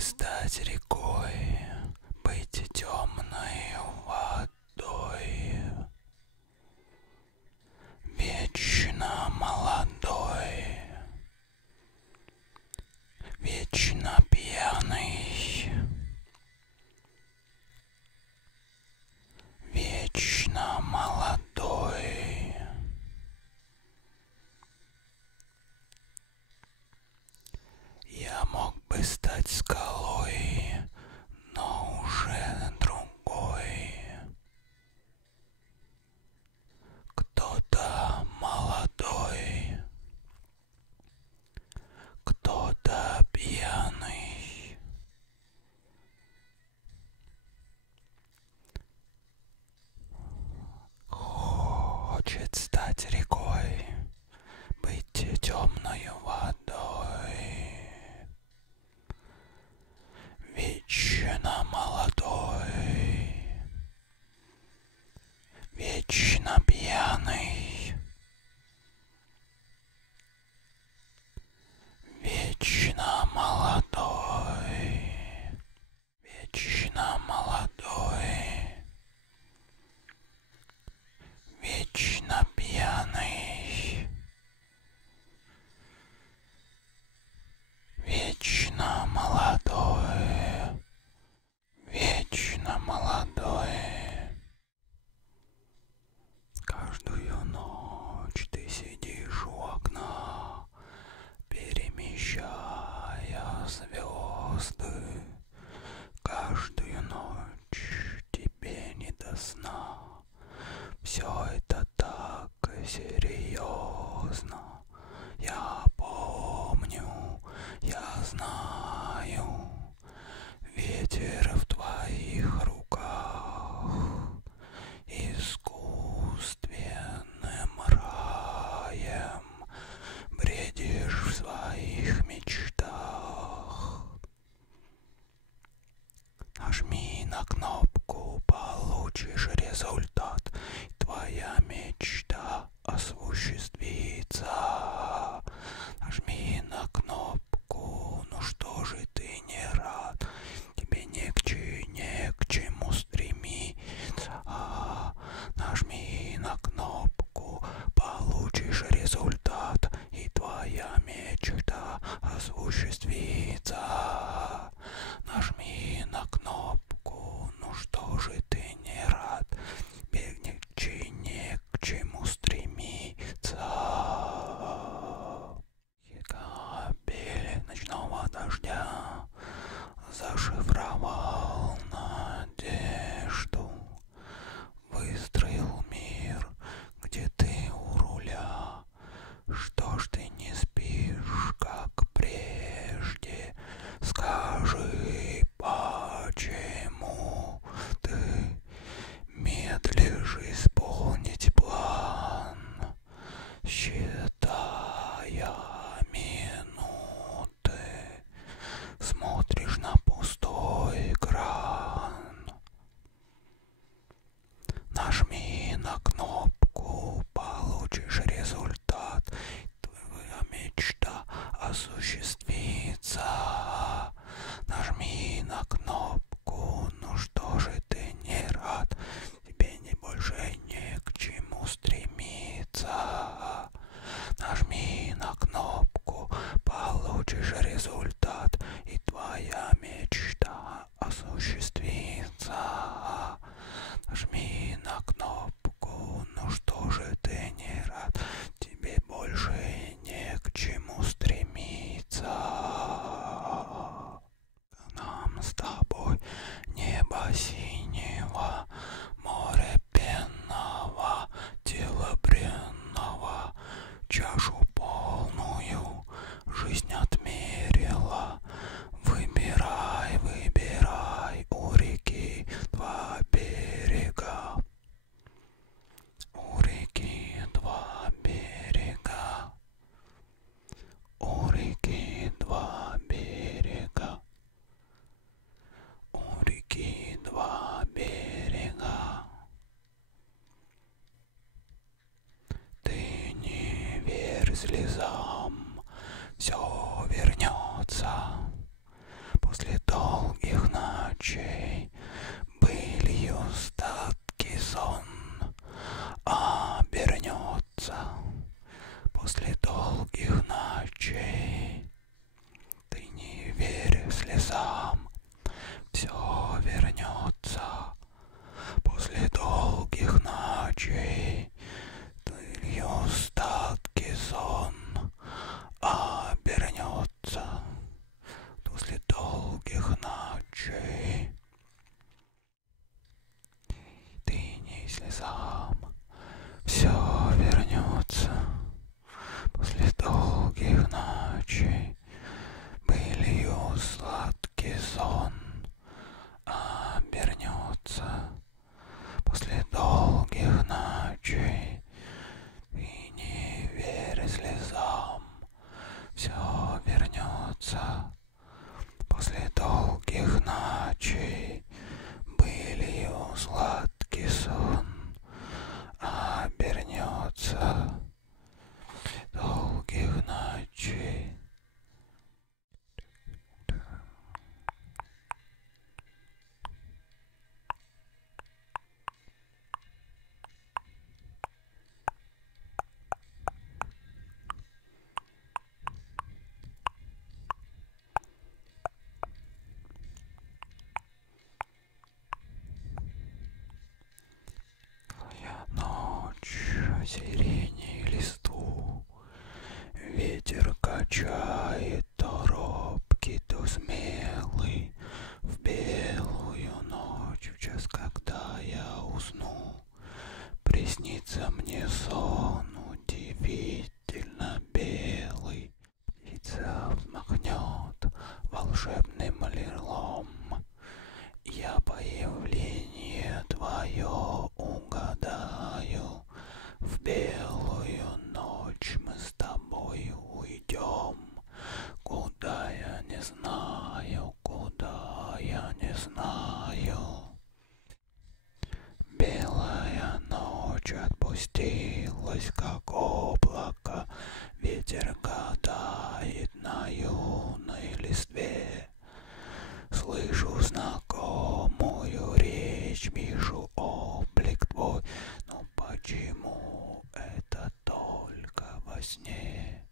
бы стать рекой, быть темной водой, вечно молодой, вечно пьяный, вечно молодой. Я мог бы стать скалой, но уже другой. Кто-то молодой, кто-то пьяный. Хочет стать рекой, быть темною водой. Вечно молодой, вечно пьяный, вечно молодой, вечно молодой, вечно пьяный, вечно молодой, вечно молодой. Каждую ночь ты сидишь у окна, перемещая звезды. Каждую ночь тебе не до сна. Все это так серьезно. Я помню, я знаю, ветер в твоих руках, искусственным раем бредишь в своих мечтах. ночей, былью статки сон обернется после долгих ночей. Ты не верь слезам, все вернется после долгих ночей. Былью статки сон обернется после долгих ночей. Ты не слезам, все вернется после долгих ночей. Былью сладкий сон обернется после долгих ночей. Ты не верь слезам, все вернется после долгих ночей. Былью сладкий сон обернется долгих ночей. Ночь сирени листву, ветер качает то робкий, то смелый. В белую ночь, в час, когда я усну, приснится мне сон удивительно белый. Птица взмахнет волшебным крылом, я появление твое угадаю. В белую ночь мы с тобой уйдем, куда я не знаю, куда я не знаю. Белая ночь отпустилась, как облако, ветер гадает на юной листве. Слышу знакомую речь, вижу облик твой, но почему это только во сне?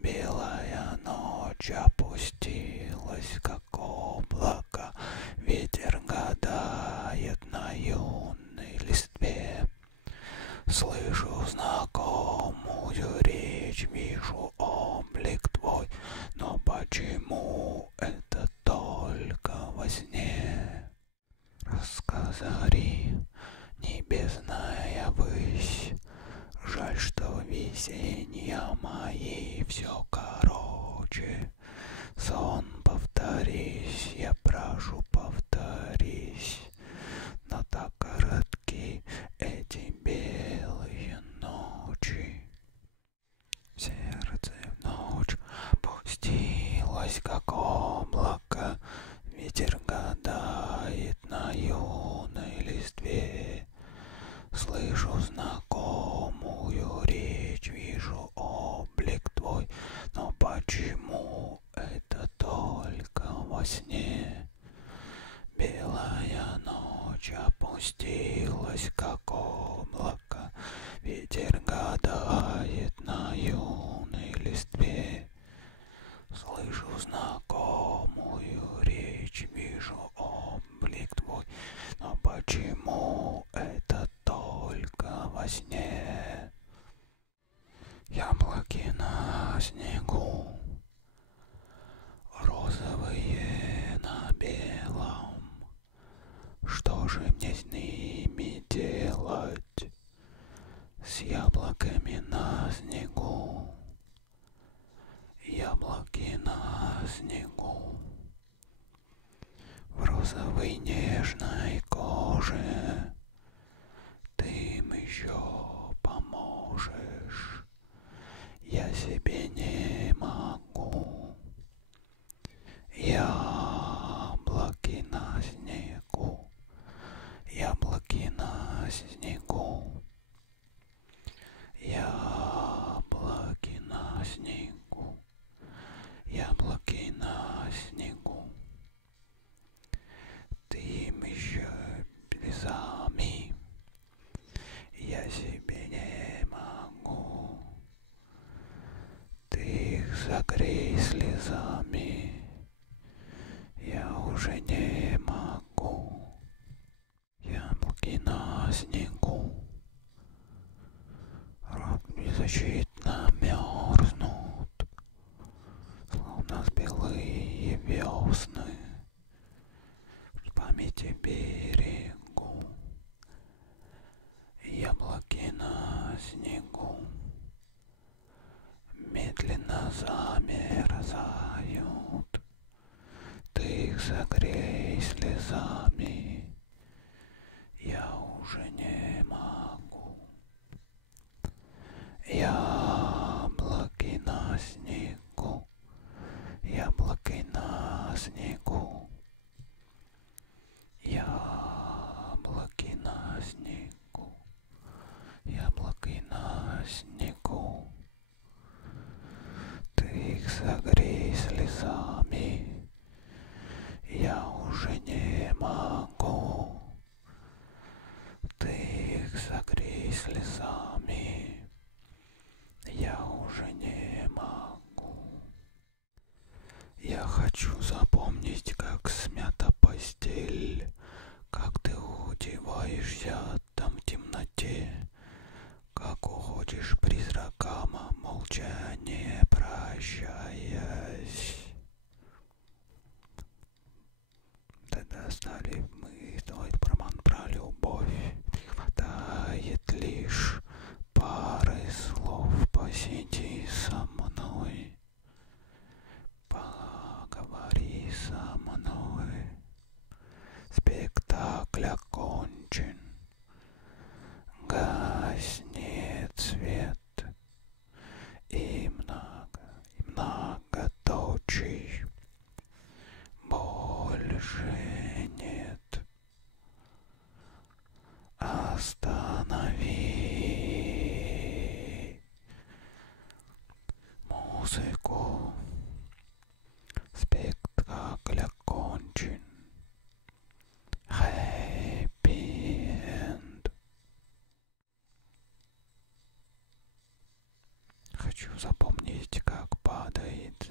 Белая ночь опустилась, как облако, ветер гадает на юной листве. Слышу знакомую речь, вижу облик твой, но почему это только во сне? Рассказари, небесная высь, жаль, что весенья мои все короче. Сон, повторись, я прошу, повторись, но так коротки эти белые ночи. В сердце в ночь пустилась, как облако, ветер гадает на юной листве. Слышу знакомую речь, вижу облик твой, но почему это только во сне? Белая ночь опустилась, как облако, ветер гадает на юной листве. Слышу знакомую речь, вижу облик твой, но почему это только во сне? Яблоки на снегу, розовые на белом. Что же мне с ними делать? С яблоками на снегу, яблоки на снегу. В розовой нежной коже ты им еще поможешь, я себе не могу. Яблоки на снегу, яблоки на снегу, яблоки на снегу, яблоки на снегу. памяти весны, в памяти берегу, яблоки на снегу медленно замерзают. Ты их согрей слезами, я уже не могу. Яблоки на снегу, яблоки на снегу, яблоки на снегу, яблоки на снегу. Ты их согрей слезами, я уже не могу. Ты их согрей слезами, я уже не могу. Я хочу запомнить, как смята постель, как ты удеваешься там в темноте, как уходишь призракам, молча не прощаясь. Тогда стали мы строить роман про любовь. Не хватает лишь пары слов. Посиди со мной, поговори со мной. Спектакль окончен, гаснет свет, и многоточий больше нет. Останови музыку, спектакль окончен. Happy end. Хочу запомнить, как падает